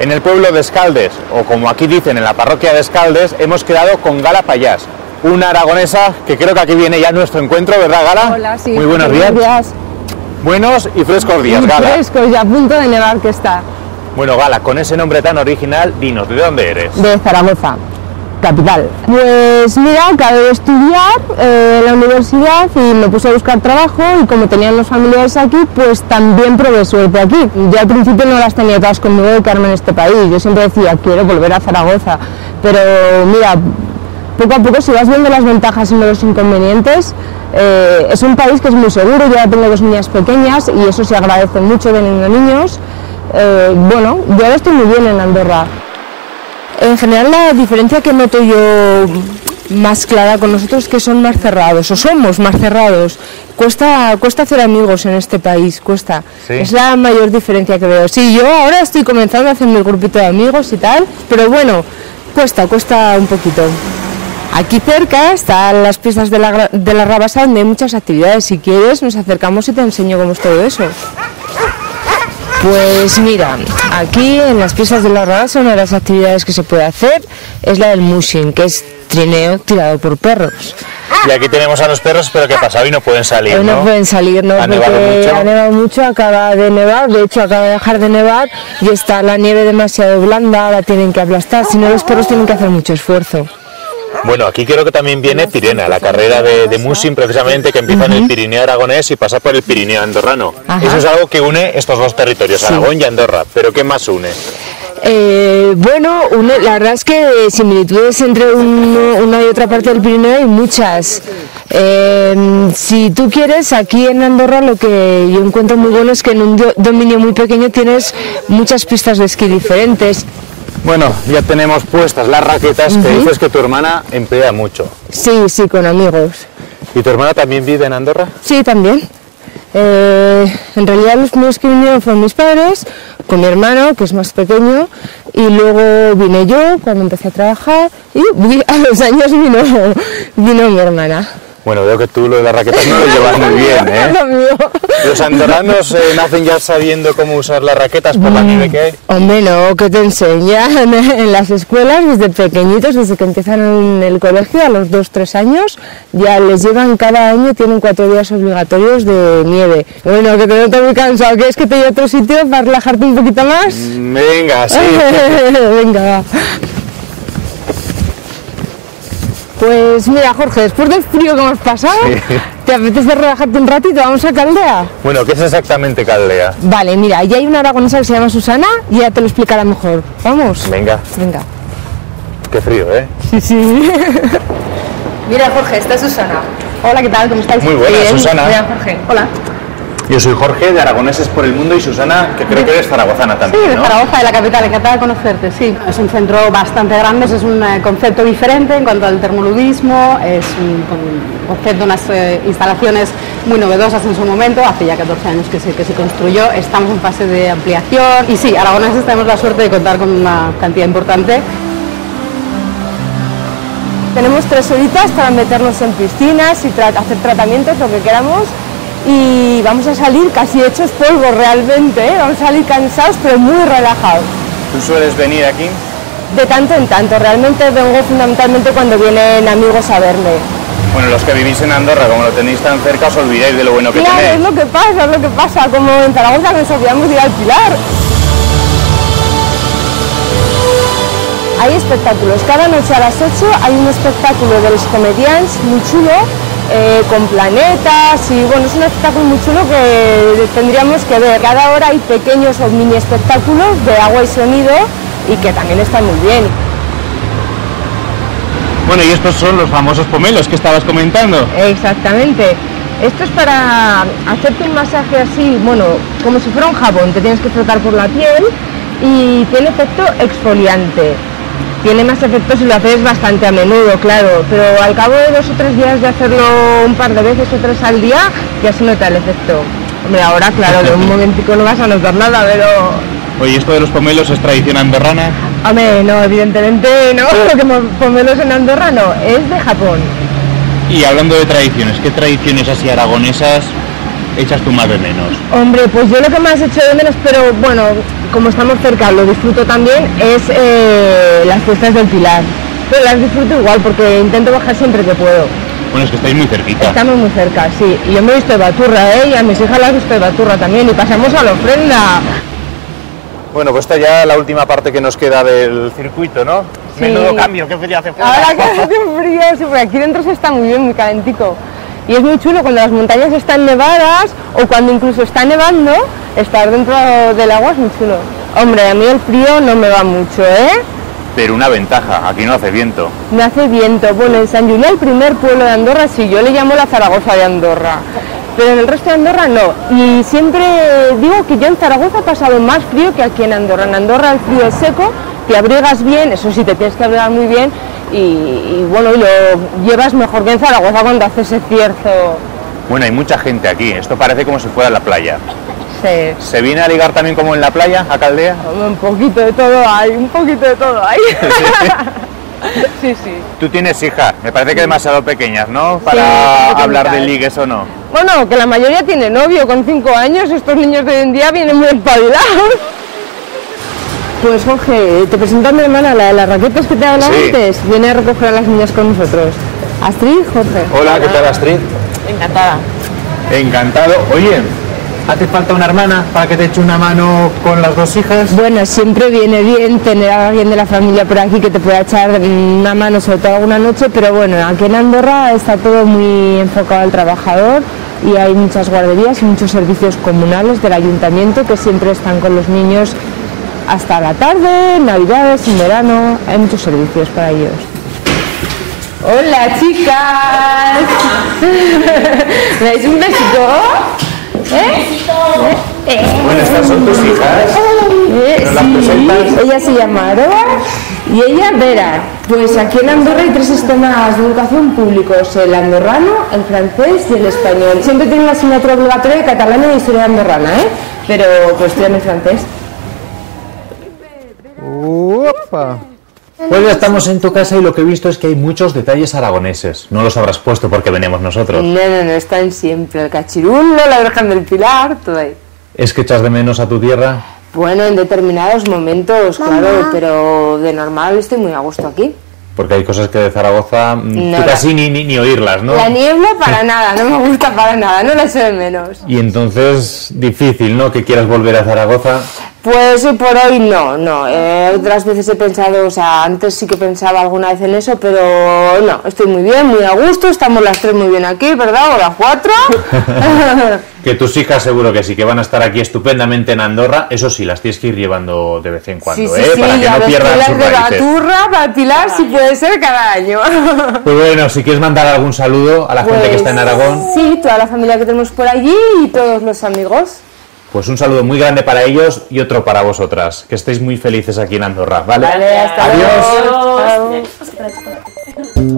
En el pueblo de Escaldes, o como aquí dicen en la parroquia de Escaldes, hemos quedado con Gala Payás, una aragonesa que creo que aquí viene ya nuestro encuentro, ¿verdad, Gala? Hola, sí. Muy buenos días. Buenos y frescos días, Muy Gala. frescos y a punto de nevar que está. Bueno, Gala, con ese nombre tan original, dinos, ¿de dónde eres? De Zaragoza, capital. Pues mira, acabé de estudiar en la universidad y me puse a buscar trabajo y como tenían los familiares aquí, pues también probé suerte aquí. Yo al principio no las tenía todas conmigo de quedarme en este país, yo siempre decía, quiero volver a Zaragoza, pero mira, poco a poco si vas viendo las ventajas y no los inconvenientes, es un país que es muy seguro, yo ya tengo 2 niñas pequeñas y eso se agradece mucho teniendo niños. Bueno, yo ahora estoy muy bien en Andorra. En general la diferencia que noto yo más clara con nosotros es que son más cerrados, o somos más cerrados. Cuesta hacer amigos en este país, cuesta. ¿Sí? Es la mayor diferencia que veo. Sí, yo ahora estoy comenzando a hacer mi grupito de amigos y tal, pero bueno, cuesta un poquito. Aquí cerca están las pistas de la Rabasa, donde hay muchas actividades. Si quieres nos acercamos y te enseño cómo es todo eso. Pues mira, aquí en las pistas de la Rabasa una de las actividades que se puede hacer es la del mushing, que es trineo tirado por perros. Y aquí tenemos a los perros, pero ¿qué pasa? Hoy no pueden salir, ¿no? Hoy no pueden salir, ¿no? Porque ha nevado mucho, acaba de nevar, de hecho acaba de dejar de nevar y está la nieve demasiado blanda, la tienen que aplastar, si no los perros tienen que hacer mucho esfuerzo. Bueno, aquí creo que también viene Tirena, la carrera de mushing precisamente que empieza en el Pirineo aragonés y pasa por el Pirineo andorrano. Ajá. Eso es algo que une estos dos territorios, sí. Aragón y Andorra, pero ¿qué más une? Bueno, la verdad es que similitudes entre una y otra parte del Pirineo hay muchas. Si tú quieres, aquí en Andorra lo que yo encuentro muy bueno es que en un dominio muy pequeño tienes muchas pistas de esquí diferentes. Bueno, ya tenemos puestas las raquetas que dices que tu hermana emplea mucho. Sí, con amigos. ¿Y tu hermana también vive en Andorra? Sí, también. En realidad los primeros que vinieron fueron mis padres, con mi hermano, que es más pequeño, y luego vine yo cuando empecé a trabajar y a los años vino mi hermana. Bueno, veo que tú lo de las raquetas no lo llevas muy bien, ¿eh? Lo mío. ¿Los andorranos nacen ya sabiendo cómo usar las raquetas por la nieve que hay? Hombre, no, que te enseñan en las escuelas desde pequeñitos, desde que empiezan en el colegio a los 2-3 años, ya les llevan cada año, tienen 4 días obligatorios de nieve. Bueno, que te noto muy cansado, ¿quieres que te lleve a otro sitio para relajarte un poquito más? Venga, sí. Venga, va. Pues mira, Jorge, después del frío que hemos pasado, sí. ¿Te apetece relajarte un ratito? ¿Vamos a Caldea? Bueno, ¿qué es exactamente Caldea? Vale, mira, ya hay una aragonesa que se llama Susana y ya te lo explicará mejor. ¿Vamos? Venga. Venga. Qué frío, ¿eh? Sí. Mira, Jorge, esta es Susana. Hola, ¿qué tal? ¿Cómo estáis? Muy buena, Susana. Mira, Jorge. Hola. Yo soy Jorge, de Aragoneses por el Mundo, y Susana, que creo que eres zaragozana también, sí, de ¿no? Zaragoza, de la capital, encantada de conocerte, sí. Es un centro bastante grande, es un concepto diferente en cuanto al termoludismo, es un concepto, unas instalaciones muy novedosas en su momento, hace ya 14 años que se construyó, estamos en fase de ampliación y sí, Aragoneses tenemos la suerte de contar con una cantidad importante. Tenemos 3 horitas para meternos en piscinas y hacer tratamientos, lo que queramos. Y vamos a salir casi hechos polvo realmente, ¿eh? Vamos a salir cansados pero muy relajados. ¿Tú sueles venir aquí? De tanto en tanto, realmente vengo fundamentalmente cuando vienen amigos a verme. Bueno, los que vivís en Andorra, como lo tenéis tan cerca, os olvidáis de lo bueno que tenéis. Claro, es lo que pasa, como en Zaragoza nos olvidamos de ir al Pilar. Hay espectáculos, cada noche a las 8 hay un espectáculo de los comedians muy chulo, con planetas y bueno, es un espectáculo muy chulo que tendríamos que ver. Cada hora hay pequeños o mini espectáculos de agua y sonido y que también están muy bien. Bueno, y estos son los famosos pomelos que estabas comentando. Exactamente. Esto es para hacerte un masaje así, bueno, como si fuera un jabón, te tienes que frotar por la piel y tiene efecto exfoliante. Tiene más efectos si lo haces bastante a menudo, claro, pero al cabo de 2 o 3 días de hacerlo un par de veces o 3 al día, ya se nota el efecto. Hombre, ahora, claro, de un momentico no vas a notar nada, pero... Oye, ¿esto de los pomelos es tradición andorrana? Hombre, no, evidentemente no, porque pomelos en Andorra no, es de Japón. Y hablando de tradiciones, ¿qué tradiciones así aragonesas echas tú más de menos? Hombre, pues yo lo que más echo de menos, pero bueno, como estamos cerca, lo disfruto también, es las fiestas del Pilar. Pero las disfruto igual, porque intento bajar siempre que puedo. Bueno, es que estáis muy cerquita. Estamos muy cerca, sí. Y yo me he visto de baturra, y a mis hijas las he visto de baturra también, y pasamos a la ofrenda. Bueno, pues esta ya es la última parte que nos queda del circuito, ¿no? Sí. Menudo cambio, qué frío hace fuera. Ahora que hace frío, sí, porque aquí dentro se está muy bien, muy calentico. Y es muy chulo cuando las montañas están nevadas o cuando incluso está nevando, estar dentro del agua es muy chulo. Hombre, a mí el frío no me va mucho, ¿eh? Pero una ventaja, aquí no hace viento. Me hace viento. Bueno, en Sant Julià, el primer pueblo de Andorra, sí, yo le llamo la Zaragoza de Andorra. Pero en el resto de Andorra no. Y siempre digo que yo en Zaragoza he pasado más frío que aquí en Andorra. En Andorra el frío es seco, te abrigas bien, eso sí, te tienes que abrigar muy bien y bueno, y lo llevas mejor que en Zaragoza cuando hace ese cierzo. Bueno, hay mucha gente aquí, esto parece como si fuera la playa. Sí. ¿Se viene a ligar también como en la playa, a Caldea? Un poquito de todo hay, un poquito de todo hay. Sí, sí. Tú tienes hijas, me parece que demasiado pequeñas, ¿no? Sí, Para hablar de pequeñitas. ligues o no. Bueno, que la mayoría tiene novio, con 5 años, estos niños de hoy en día vienen muy espabilados. Pues Jorge, te presento a mi hermana, la de las raquetas que te hablaba Sí. antes. Viene a recoger a las niñas con nosotros. Astrid, Jorge. Hola, ¿qué tal, Astrid? Encantada. Encantado. Oye, ¿hace falta una hermana para que te eche una mano con las dos hijas? Bueno, siempre viene bien tener a alguien de la familia por aquí que te pueda echar una mano, sobre todo alguna noche, pero bueno, aquí en Andorra está todo muy enfocado al trabajador y hay muchas guarderías y muchos servicios comunales del ayuntamiento que siempre están con los niños hasta la tarde, navidades, en verano, hay muchos servicios para ellos. Hola chicas, ¿me dais un besito? Bueno, estas son tus hijas. ¿Nos las Sí, presentas? ella se llama Aroa y ella Vera. Pues aquí en Andorra hay 3 sistemas de educación públicos, el andorrano, el francés y el español. Siempre tienen la asignatura obligatoria de catalán y historia andorrana, pero pues estudian el francés. ¡Opa! Pues ya estamos en tu casa y lo que he visto es que hay muchos detalles aragoneses. No los habrás puesto porque venimos nosotros. No, están siempre. El cachirulo, la Virgen del Pilar, todo ahí. ¿Es que echas de menos a tu tierra? Bueno, en determinados momentos, claro, pero de normal estoy muy a gusto aquí. Porque hay cosas que de Zaragoza tú casi ni oírlas, ¿no? La niebla para nada, no me gusta para nada, no la echo de menos. Y entonces, difícil, ¿no? Que quieras volver a Zaragoza. Pues hoy por hoy no. Otras veces he pensado, o sea, antes sí que pensaba alguna vez en eso, pero no, estoy muy bien, muy a gusto, estamos las 3 muy bien aquí, ¿verdad? O las 4. Que tus hijas seguro que sí, que van a estar aquí estupendamente en Andorra. Eso sí, las tienes que ir llevando de vez en cuando, Sí, para que no pierdan sus de raíces. Baturra, para Pilar, si puede ser cada año. Pues bueno, si quieres mandar algún saludo a la gente que está en Aragón. Sí, toda la familia que tenemos por allí y todos los amigos. Pues un saludo muy grande para ellos y otro para vosotras. Que estéis muy felices aquí en Andorra, ¿vale? Vale, hasta Adiós. luego. Chao.